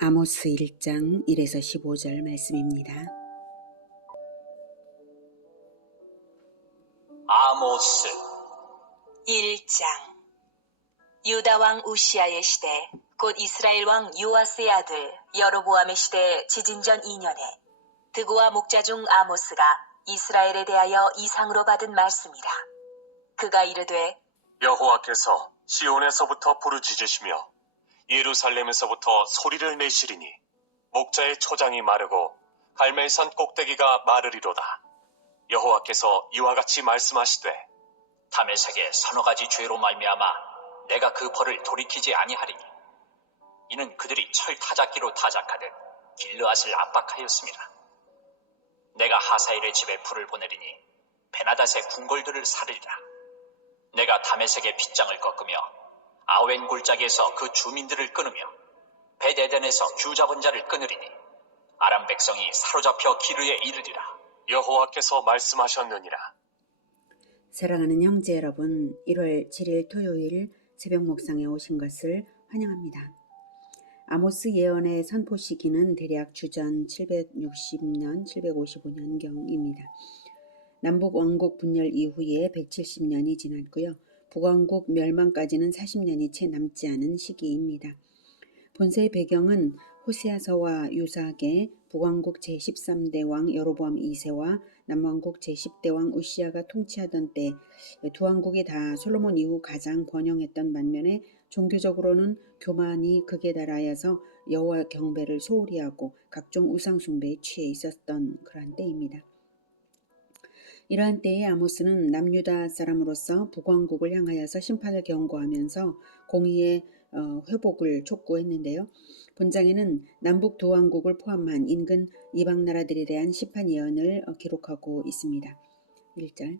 아모스 1장 1에서 15절 말씀입니다. 아모스 1장. 유다 왕 우시아의 시대, 곧 이스라엘 왕 요아스의 아들 여로보암의 시대 지진전 2년에 드고와 목자 중 아모스가 이스라엘에 대하여 이상으로 받은 말씀이라. 그가 이르되, 여호와께서 시온에서부터 부르짖으시며 예루살렘에서부터 소리를 내시리니 목자의 초장이 마르고 갈멜산 꼭대기가 마르리로다. 여호와께서 이와 같이 말씀하시되, 다메섹의 서너 가지 죄로 말미암아 내가 그 벌을 돌이키지 아니하리니 이는 그들이 철 타작기로 타작하듯 길르앗을 압박하였습니다. 내가 하사엘의 집에 불을 보내리니 베나닷의 궁궐들을 사르리라. 내가 다메섹의 빗장을 꺾으며 아웬 골짜기에서 그 주민들을 끊으며 벳에덴에서 규 잡은 자를 끊으리니 아람 백성이 사로잡혀 기르에 이르리라. 여호와께서 말씀하셨느니라. 사랑하는 형제 여러분, 1월 7일 토요일 새벽 목상에 오신 것을 환영합니다. 아모스 예언의 선포 시기는 대략 주전 760년, 755년경입니다. 남북 왕국 분열 이후에 170년이 지났고요. 북왕국 멸망까지는 40년이 채 남지 않은 시기입니다. 본서의 배경은 호세아서와 유사하게 북왕국 제13대 왕 여로보암 2세와 남왕국 제10대 왕 우시아가 통치하던 때 두 왕국이 다 솔로몬 이후 가장 번영했던 반면에 종교적으로는 교만이 극에 달하여서 여호와 경배를 소홀히 하고 각종 우상 숭배에 취해 있었던 그러한 때입니다. 이러한 때에 아모스는 남유다 사람으로서 북왕국을 향하여서 심판을 경고하면서 공의의 회복을 촉구했는데요. 본장에는 남북 두 왕국을 포함한 인근 이방 나라들에 대한 심판 예언을 기록하고 있습니다. 1절.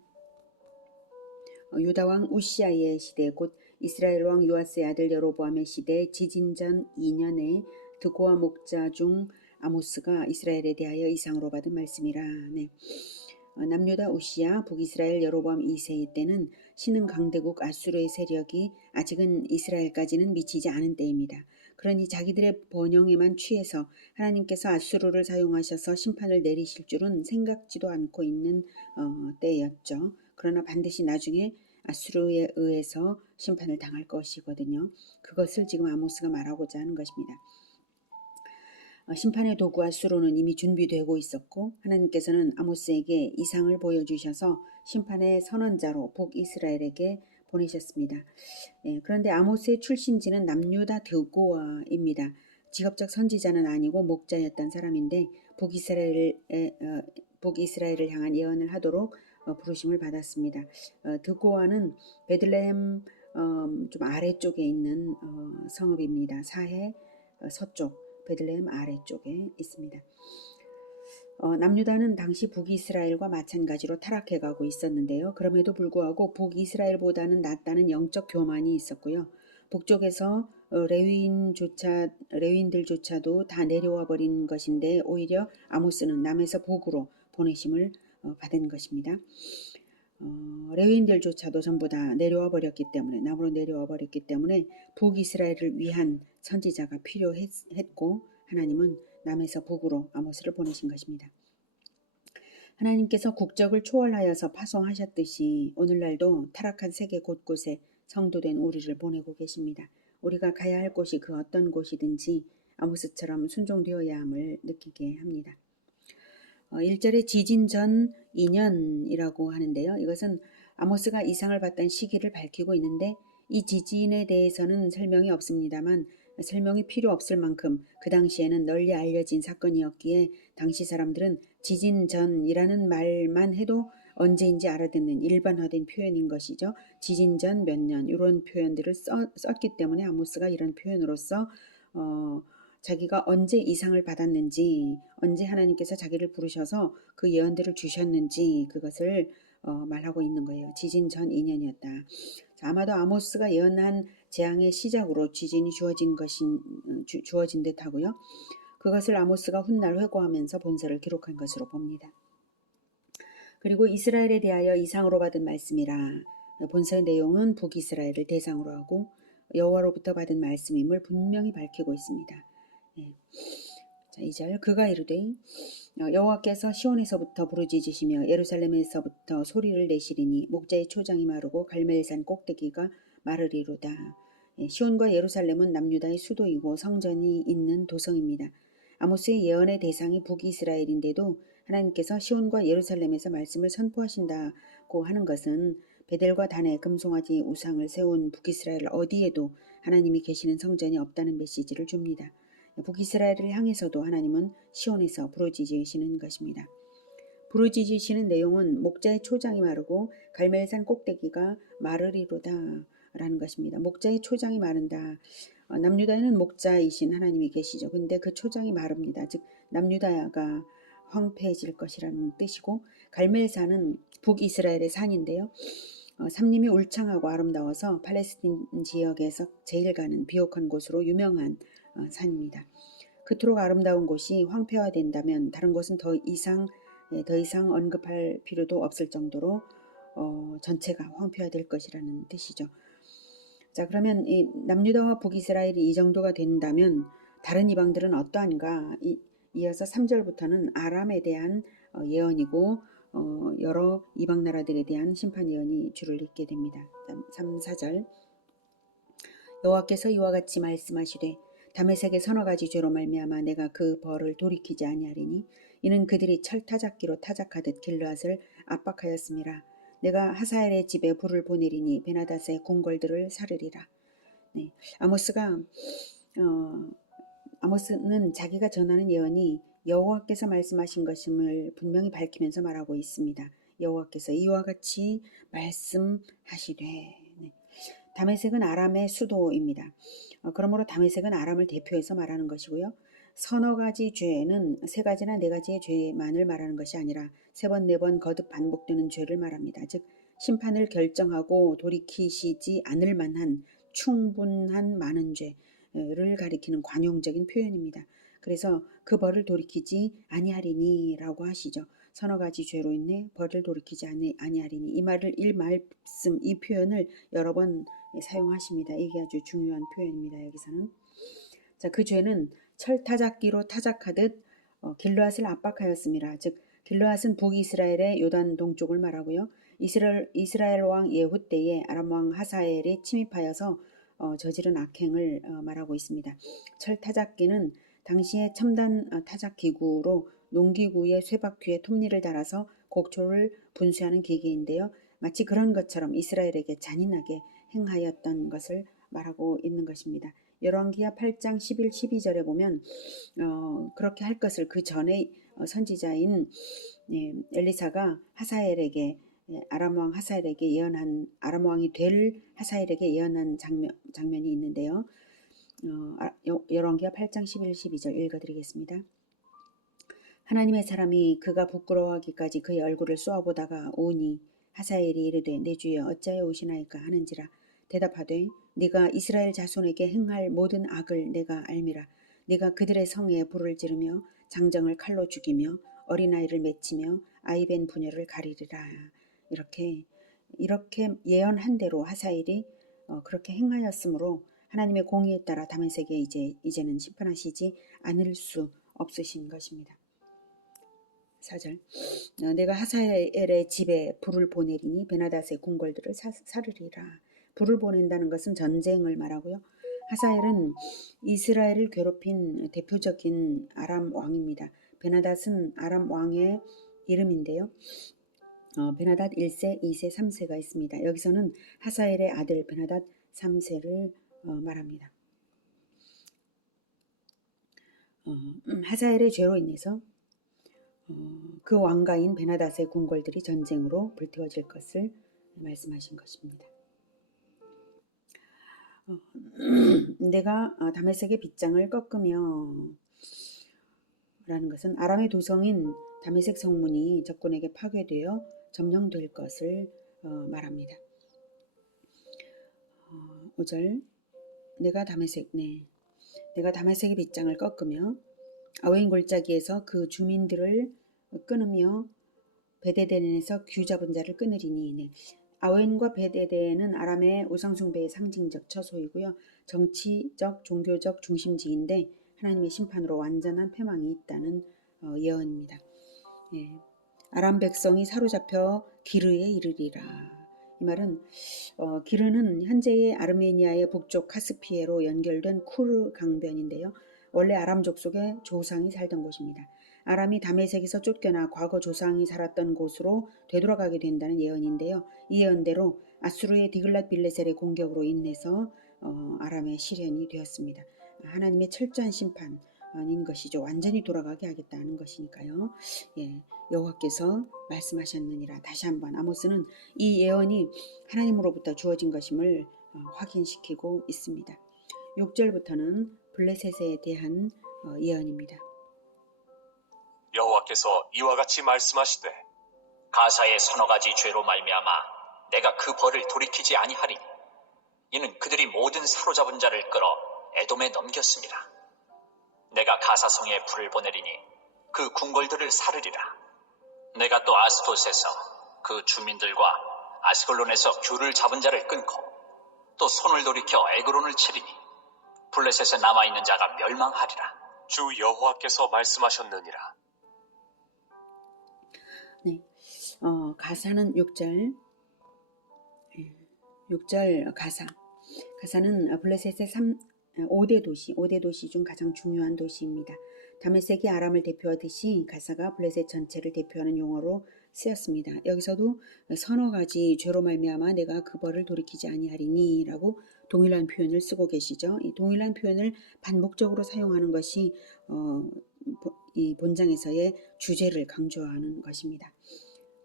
유다 왕 우시아의 시대, 곧 이스라엘 왕 요아스의 아들 여로보암의 시대 지진전 2년에 드고와 목자 중 아모스가 이스라엘에 대하여 이상으로 받은 말씀이라. 네. 남유다 우시아, 북이스라엘 여로보암 2세의 때는 신흥 강대국 아수르의 세력이 아직은 이스라엘까지는 미치지 않은 때입니다. 그러니 자기들의 번영에만 취해서 하나님께서 아수르를 사용하셔서 심판을 내리실 줄은 생각지도 않고 있는 때였죠. 그러나 반드시 나중에 아수르에 의해서 심판을 당할 것이거든요. 그것을 지금 아모스가 말하고자 하는 것입니다. 심판의 도구와 수로는 이미 준비되고 있었고 하나님께서는 아모스에게 이상을 보여주셔서 심판의 선언자로 북이스라엘에게 보내셨습니다. 그런데 아모스의 출신지는 남유다 드고아입니다. 직업적 선지자는 아니고 목자였던 사람인데 북이스라엘을 향한 예언을 하도록 부르심을 받았습니다. 드고아는 베들레헴 좀 아래쪽에 있는 성읍입니다. 사해 서쪽 베들레헴 아래쪽에 있습니다. 남유다는 당시 북이스라엘과 마찬가지로 타락해가고 있었는데요. 그럼에도 불구하고 북이스라엘보다는 낫다는 영적 교만이 있었고요. 북쪽에서 레위인들조차도 다 내려와 버린 것인데 오히려 아모스는 남에서 북으로 보내심을 받은 것입니다. 레위인들조차도 전부 다 내려와 버렸기 때문에 남으로 내려와 버렸기 때문에 북이스라엘을 위한 선지자가 필요했고 하나님은 남에서 북으로 아모스를 보내신 것입니다. 하나님께서 국적을 초월하여서 파송하셨듯이 오늘날도 타락한 세계 곳곳에 성도된 우리를 보내고 계십니다. 우리가 가야 할 곳이 그 어떤 곳이든지 아모스처럼 순종되어야 함을 느끼게 합니다. 1절에 지진 전 2년이라고 하는데요. 이것은 아모스가 이상을 봤던 시기를 밝히고 있는데 이 지진에 대해서는 설명이 없습니다만 설명이 필요 없을 만큼 그 당시에는 널리 알려진 사건이었기에 당시 사람들은 지진 전이라는 말만 해도 언제인지 알아듣는 일반화된 표현인 것이죠. 지진 전 몇 년 이런 표현들을 썼기 때문에 아모스가 이런 표현으로서 자기가 언제 이상을 받았는지, 언제 하나님께서 자기를 부르셔서 그 예언들을 주셨는지 그것을 말하고 있는 거예요. 지진 전 2년이었다. 자, 아마도 아모스가 예언한 재앙의 시작으로 지진이 주어진 듯하고요. 그것을 아모스가 훗날 회고하면서 본서를 기록한 것으로 봅니다. 그리고 이스라엘에 대하여 이상으로 받은 말씀이라 본서의 내용은 북이스라엘을 대상으로 하고 여호와로부터 받은 말씀임을 분명히 밝히고 있습니다. 네. 자, 2절 그가 이르되 여호와께서 시온에서부터 부르짖으시며 예루살렘에서부터 소리를 내시리니 목자의 초장이 마르고 갈멜산 꼭대기가 마르리로다. 시온과 예루살렘은 남유다의 수도이고 성전이 있는 도성입니다. 아모스의 예언의 대상이 북이스라엘인데도 하나님께서 시온과 예루살렘에서 말씀을 선포하신다고 하는 것은 베델과 단에 금송아지 우상을 세운 북이스라엘 어디에도 하나님이 계시는 성전이 없다는 메시지를 줍니다. 북이스라엘을 향해서도 하나님은 시온에서 부르짖으시는 것입니다. 부르짖으시는 내용은 목자의 초장이 마르고 갈멜산 꼭대기가 마르리로다 라는 것입니다. 목자의 초장이 마른다. 남유다에는 목자이신 하나님이 계시죠. 근데 그 초장이 마릅니다. 즉 남유다가 황폐해질 것이라는 뜻이고 갈멜산은 북이스라엘의 산인데요. 삼림이 울창하고 아름다워서 팔레스틴 지역에서 제일 가는 비옥한 곳으로 유명한 산입니다. 그토록 아름다운 곳이 황폐화된다면 다른 곳은 더 이상 언급할 필요도 없을 정도로 전체가 황폐화될 것이라는 뜻이죠. 자, 그러면 이 남유다와 북이스라엘이 이 정도가 된다면 다른 이방들은 어떠한가? 이어서 3절부터는 아람에 대한 예언이고 여러 이방 나라들에 대한 심판 예언이 줄을 잇게 됩니다. 3, 4절 여호와께서 이와 같이 말씀하시되 다메섹의 서너 가지 죄로 말미암아 내가 그 벌을 돌이키지 아니하리니 이는 그들이 철타작기로 타작하듯 길르앗을 압박하였음이라. 내가 하사엘의 집에 불을 보내리니 베나닷의 궁궐들을 사르리라. 네, 아모스는 자기가 전하는 예언이 여호와께서 말씀하신 것임을 분명히 밝히면서 말하고 있습니다. 여호와께서 이와 같이 말씀하시되. 네. 다메섹은 아람의 수도입니다. 그러므로 다메섹은 아람을 대표해서 말하는 것이고요. 서너 가지 죄는 세 가지나 네 가지의 죄만을 말하는 것이 아니라 세 번, 네 번 거듭 반복되는 죄를 말합니다. 즉 심판을 결정하고 돌이키시지 않을 만한 충분한 많은 죄를 가리키는 관용적인 표현입니다. 그래서 그 벌을 돌이키지 아니하리니 라고 하시죠. 서너 가지 죄로 인해 벌을 돌이키지 아니하리니 이 표현을 여러 번 사용하십니다. 이게 아주 중요한 표현입니다. 여기서는 자, 그 죄는 철타작기로 타작하듯 길르앗을 압박하였습니다. 즉 길르앗은 북이스라엘의 요단 동쪽을 말하고요. 이스라엘 왕 예후 때에 아람 왕 하사엘이 침입하여서 저지른 악행을 말하고 있습니다. 철타작기는 당시의 첨단 타작 기구로 농기구의 쇠바퀴에 톱니를 달아서 곡초를 분쇄하는 기계인데요. 마치 그런 것처럼 이스라엘에게 잔인하게 행하였던 것을 말하고 있는 것입니다. 열왕기하 8장 11, 12절에 보면 그렇게 할 것을 그 전에 선지자인 엘리사가 하사엘에게 아람 왕 하사엘에게 예언한 아람 왕이 될 하사엘에게 예언한 장면이 있는데요. 열왕기하 8장 11, 12절 읽어드리겠습니다. 하나님의 사람이 그가 부끄러워하기까지 그의 얼굴을 쏘아보다가 오니 하사엘이 이르되 내 주여 어찌하여 오시나이까 하는지라. 대답하되 네가 이스라엘 자손에게 행할 모든 악을 내가 알미라. 네가 그들의 성에 불을 지르며 장정을 칼로 죽이며 어린아이를 맺히며 아이벤 부녀를 가리리라. 이렇게 예언한 대로 하사엘이 그렇게 행하였으므로 하나님의 공의에 따라 다메섹에 이제는 심판하시지 않을 수 없으신 것입니다. 4절 내가 하사엘의 집에 불을 보내리니 베나닷의 궁궐들을 사르리라. 불을 보낸다는 것은 전쟁을 말하고요. 하사엘은 이스라엘을 괴롭힌 대표적인 아람 왕입니다. 베나닷은 아람 왕의 이름인데요. 베나닷 1세, 2세, 3세가 있습니다. 여기서는 하사엘의 아들 베나닷 3세를 말합니다. 하사엘의 죄로 인해서 그 왕가인 베나닷의 궁궐들이 전쟁으로 불태워질 것을 말씀하신 것입니다. 내가 다메섹의 빗장을 꺾으며 라는 것은 아람의 도성인 다메섹 성문이 적군에게 파괴되어 점령될 것을 말합니다. 5절 내가 다메섹의 빗장을 꺾으며 아웨인 골짜기에서 그 주민들을 끊으며 베데덴에서 귀 잡은 자를 끊으리니. 아웬과 벳에덴은 아람의 우상숭배의 상징적 처소이고요. 정치적, 종교적 중심지인데 하나님의 심판으로 완전한 패망이 있다는 예언입니다. 예. 아람 백성이 사로잡혀 기르에 이르리라. 이 말은 기르는 현재의 아르메니아의 북쪽 카스피해로 연결된 쿠르 강변인데요. 원래 아람족 속의 조상이 살던 곳입니다. 아람이 다메섹에서 쫓겨나 과거 조상이 살았던 곳으로 되돌아가게 된다는 예언인데요. 이 예언대로 아수르의 디글랏 빌레셀의 공격으로 인해서 아람의 시련이 되었습니다. 하나님의 철저한 심판인 것이죠. 완전히 돌아가게 하겠다는 것이니까요. 예, 여호와께서 말씀하셨느니라. 다시 한번 아모스는 이 예언이 하나님으로부터 주어진 것임을 확인시키고 있습니다. 6절부터는 블레셋에 대한 예언입니다. 여호와께서 이와 같이 말씀하시되 가사의 서너 가지 죄로 말미암아 내가 그 벌을 돌이키지 아니하리니 이는 그들이 모든 사로잡은 자를 끌어 에돔에 넘겼습니다. 내가 가사성에 불을 보내리니 그 궁궐들을 사르리라. 내가 또 아스돗에서 그 주민들과 아스글론에서 귤을 잡은 자를 끊고 또 손을 돌이켜 에그론을 치리니 블레셋에 남아있는 자가 멸망하리라. 주 여호와께서 말씀하셨느니라. 네, 가사는 6절, 6절 가사는 블레셋의 5대 도시 중 가장 중요한 도시입니다. 다메섹이 아람을 대표하듯이 가사가 블레셋 전체를 대표하는 용어로 쓰였습니다. 여기서도 서너 가지 죄로 말미암아 내가 그 벌을 돌이키지 아니하리니 라고 동일한 표현을 쓰고 계시죠. 이 동일한 표현을 반복적으로 사용하는 것이 이 본장에서의 주제를 강조하는 것입니다.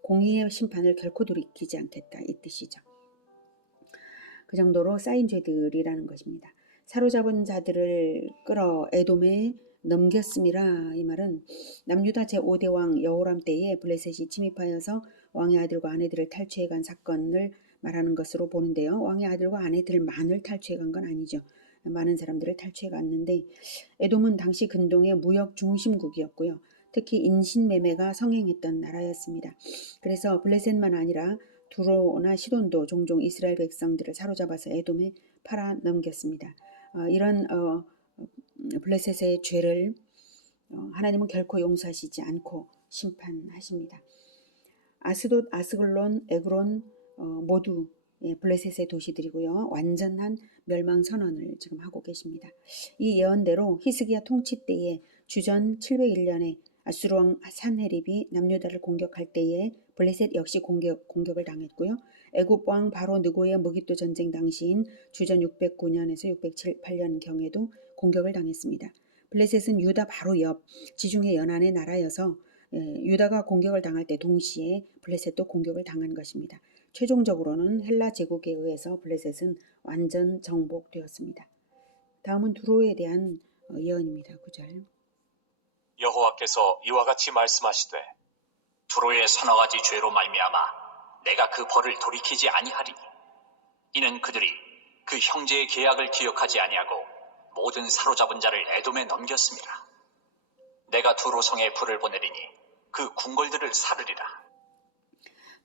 공의의 심판을 결코 돌이키지 않겠다 이 뜻이죠. 그 정도로 쌓인 죄들이라는 것입니다. 사로잡은 자들을 끌어 에돔에 넘겼음이라. 이 말은 남유다 제5대 왕 여호람 때에 블레셋이 침입하여서 왕의 아들과 아내들을 탈취해간 사건을 말하는 것으로 보는데요. 왕의 아들과 아내들만을 탈취해간 건 아니죠. 많은 사람들을 탈취해갔는데 에돔은 당시 근동의 무역 중심국이었고요. 특히 인신매매가 성행했던 나라였습니다. 그래서 블레셋만 아니라 두로나 시돈도 종종 이스라엘 백성들을 사로잡아서 에돔에 팔아 넘겼습니다. 이런 블레셋의 죄를 하나님은 결코 용서하시지 않고 심판하십니다. 아스돗, 아스글론, 에그론 모두 블레셋의 도시들이고요. 완전한 멸망 선언을 지금 하고 계십니다. 이 예언대로 히스기야 통치 때에 주전 701년에 아수르 왕 산헤립이 남유다를 공격할 때에 블레셋 역시 공격을 당했고요. 애굽 왕 바로 느고의 무기토 전쟁 당시인 주전 609년에서 608년 경에도 공격을 당했습니다. 블레셋은 유다 바로 옆 지중해 연안의 나라여서 유다가 공격을 당할 때 동시에 블레셋도 공격을 당한 것입니다. 최종적으로는 헬라 제국에 의해서 블레셋은 완전 정복되었습니다. 다음은 두로에 대한 예언입니다. 9절. 여호와께서 이와 같이 말씀하시되 두로의 서너 가지 죄로 말미암아 내가 그 벌을 돌이키지 아니하리니 이는 그들이 그 형제의 계약을 기억하지 아니하고 모든 사로잡은 자를 에돔에 넘겼습니다. 내가 두로성에 불을 보내리니 그 궁궐들을 사르리라.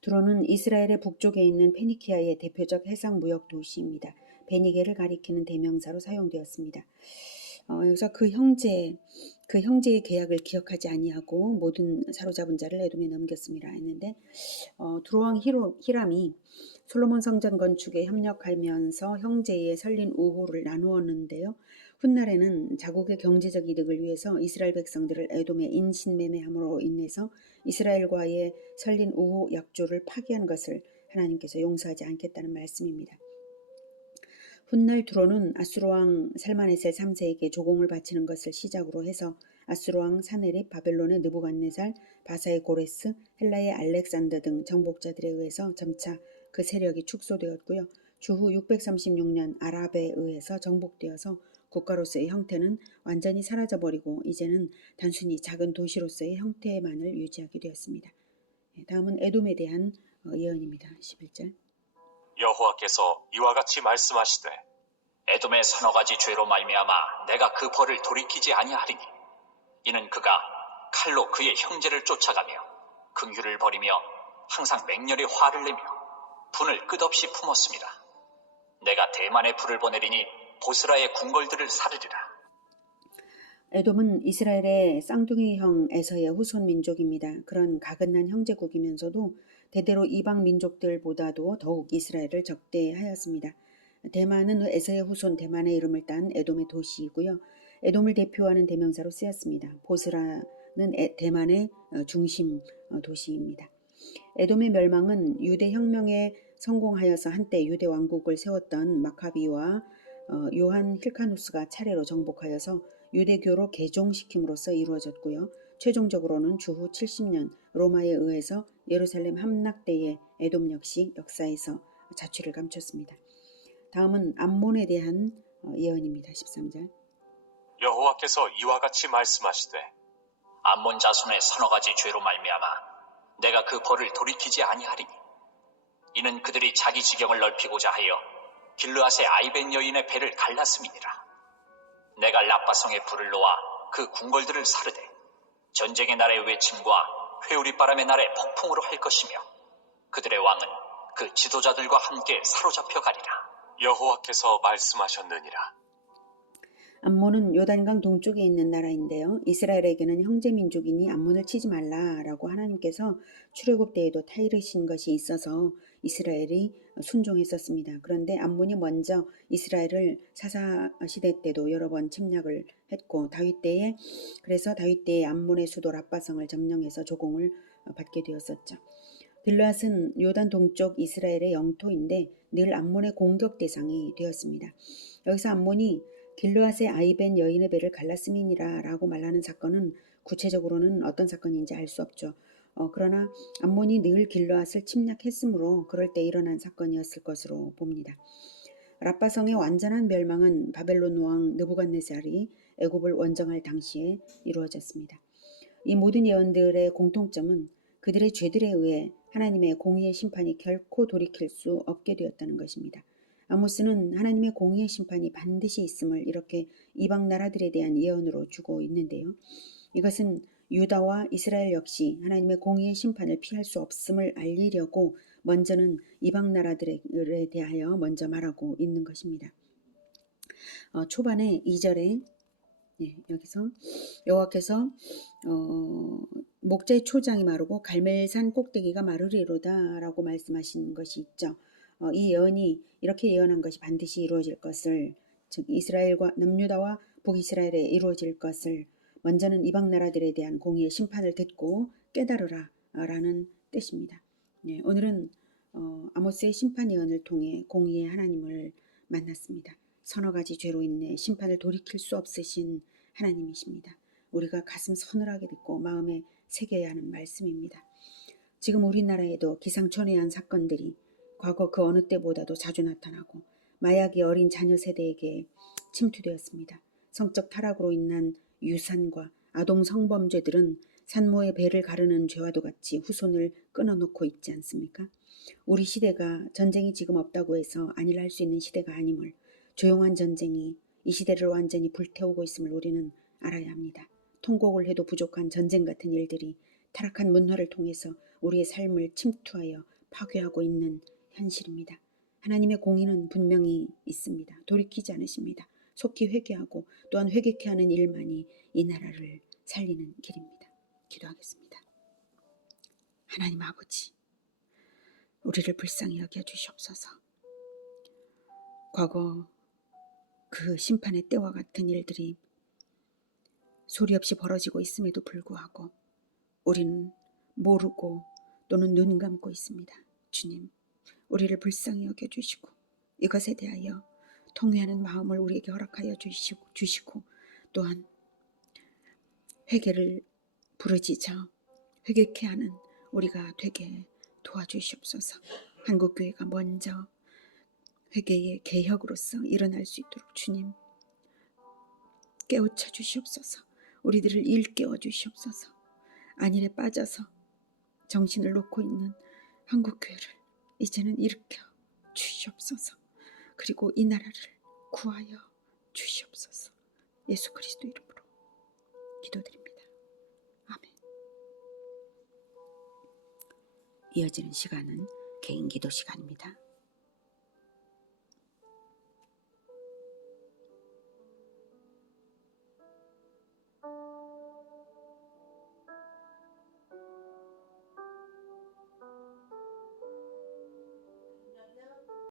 두로는 이스라엘의 북쪽에 있는 페니키아의 대표적 해상 무역 도시입니다. 베니게를 가리키는 대명사로 사용되었습니다. 여기서 그 형제의 계약을 기억하지 아니하고 모든 사로잡은 자를 에돔에 넘겼습니다 했는데 두로왕 히람이 솔로몬 성전 건축에 협력하면서 형제의 설린 우호를 나누었는데요. 훗날에는 자국의 경제적 이득을 위해서 이스라엘 백성들을 에돔에 인신매매함으로 인해서 이스라엘과의 설린 우호 약조를 파기한 것을 하나님께서 용서하지 않겠다는 말씀입니다. 훗날 두로는 아수르왕 살마네셀 3세에게 조공을 바치는 것을 시작으로 해서 아수르왕 사네립, 바벨론의 느부갓네살, 바사의 고레스, 헬라의 알렉산더 등 정복자들에 의해서 점차 그 세력이 축소되었고요. 주후 636년 아랍에 의해서 정복되어서 국가로서의 형태는 완전히 사라져버리고 이제는 단순히 작은 도시로서의 형태만을 유지하게 되었습니다. 다음은 에돔에 대한 예언입니다. 11절. 여호와께서 이와 같이 말씀하시되 에돔의 서너 가지 죄로 말미암아 내가 그 벌을 돌이키지 아니하리니 이는 그가 칼로 그의 형제를 쫓아가며 긍휼을 버리며 항상 맹렬히 화를 내며 분을 끝없이 품었습니다. 내가 대만에 불을 보내리니 보스라의 궁궐들을 사르리라. 에돔은 이스라엘의 쌍둥이형 에서의 후손 민족입니다. 그런 가긋난 형제국이면서도 대대로 이방 민족들보다도 더욱 이스라엘을 적대하였습니다. 대만은 에서의 후손 대만의 이름을 딴 에돔의 도시이고요. 에돔을 대표하는 대명사로 쓰였습니다. 보스라는 대만의 중심 도시입니다. 에돔의 멸망은 유대 혁명에 성공하여서 한때 유대 왕국을 세웠던 마카비와 요한 힐카누스가 차례로 정복하여서 유대교로 개종시킴으로써 이루어졌고요. 최종적으로는 주후 70년 로마에 의해서 예루살렘 함락 때에 에돔 역시 역사에서 자취를 감췄습니다. 다음은 암몬에 대한 예언입니다. 13절. 여호와께서 이와 같이 말씀하시되 암몬 자손의 서너 가지 죄로 말미암아 내가 그 벌을 돌이키지 아니하리니 이는 그들이 자기 지경을 넓히고자 하여 길르앗의 아이벤 여인의 배를 갈랐음이니라. 내가 라빠성에 불을 놓아 그 궁궐들을 사르되 전쟁의 날의 외침과 회오리 바람의 날의 폭풍으로 할 것이며 그들의 왕은 그 지도자들과 함께 사로잡혀 가리라. 여호와께서 말씀하셨느니라. 암몬은 요단강 동쪽에 있는 나라인데요. 이스라엘에게는 형제 민족이니 암몬을 치지 말라라고 하나님께서 출애굽 때에도 타이르신 것이 있어서 이스라엘이 순종했었습니다. 그런데 암몬이 먼저 이스라엘을 사사 시대 때도 여러 번 침략을 했고 그래서 다윗 때에 암몬의 수도 라빠성을 점령해서 조공을 받게 되었었죠. 길르앗은 요단 동쪽 이스라엘의 영토인데 늘 암몬의 공격 대상이 되었습니다. 여기서 암몬이 길르앗의 아이벤 여인의 배를 갈랐음이니라 라고 말하는 사건은 구체적으로는 어떤 사건인지 알 수 없죠. 그러나 암몬이 늘 길르앗을 침략했으므로 그럴 때 일어난 사건이었을 것으로 봅니다. 라빠성의 완전한 멸망은 바벨론 왕 느부갓네살이 애굽을 원정할 당시에 이루어졌습니다. 이 모든 예언들의 공통점은 그들의 죄들에 의해 하나님의 공의의 심판이 결코 돌이킬 수 없게 되었다는 것입니다. 아모스는 하나님의 공의의 심판이 반드시 있음을 이렇게 이방 나라들에 대한 예언으로 주고 있는데요. 이것은 유다와 이스라엘 역시 하나님의 공의의 심판을 피할 수 없음을 알리려고 먼저는 이방 나라들에 대하여 먼저 말하고 있는 것입니다. 초반에 2절에 여기서 여호와께서 목자의 초장이 마르고 갈멜산 꼭대기가 마르리로다 라고 말씀하신 것이 있죠. 이 예언이 이렇게 예언한 것이 반드시 이루어질 것을, 즉 이스라엘과 남유다와 북이스라엘에 이루어질 것을 먼저는 이방 나라들에 대한 공의의 심판을 듣고 깨달으라 라는 뜻입니다. 오늘은 아모스의 심판 예언을 통해 공의의 하나님을 만났습니다. 서너 가지 죄로 인해 심판을 돌이킬 수 없으신 하나님이십니다. 우리가 가슴 서늘하게 듣고 마음에 새겨야 하는 말씀입니다. 지금 우리나라에도 기상천외한 사건들이 과거 그 어느 때보다도 자주 나타나고 마약이 어린 자녀 세대에게 침투되었습니다. 성적 타락으로 인한 유산과 아동 성범죄들은 산모의 배를 가르는 죄와도 같이 후손을 끊어놓고 있지 않습니까? 우리 시대가 전쟁이 지금 없다고 해서 안일 할 수 있는 시대가 아님을, 조용한 전쟁이 이 시대를 완전히 불태우고 있음을 우리는 알아야 합니다. 통곡을 해도 부족한 전쟁 같은 일들이 타락한 문화를 통해서 우리의 삶을 침투하여 파괴하고 있는 현실입니다. 하나님의 공의는 분명히 있습니다. 돌이키지 않으십니다. 속히 회개하고 또한 회개케 하는 일만이 이 나라를 살리는 길입니다. 기도하겠습니다. 하나님 아버지, 우리를 불쌍히 여겨 주시옵소서. 과거 그 심판의 때와 같은 일들이 소리 없이 벌어지고 있음에도 불구하고 우리는 모르고 또는 눈 감고 있습니다. 주님, 우리를 불쌍히 여겨주시고 이것에 대하여 통회하는 마음을 우리에게 허락하여 주시고 또한 회개를 부르짖어 회개케 하는 우리가 되게 도와주시옵소서. 한국교회가 먼저 회개의 개혁으로서 일어날 수 있도록 주님 깨우쳐 주시옵소서. 우리들을 일깨워 주시옵소서. 안일에 빠져서 정신을 놓고 있는 한국교회를 이제는 일으켜 주시옵소서. 그리고 이 나라를 구하여 주시옵소서. 예수 그리스도 이름으로 기도드립니다. 아멘. 이어지는 시간은 개인 기도 시간입니다.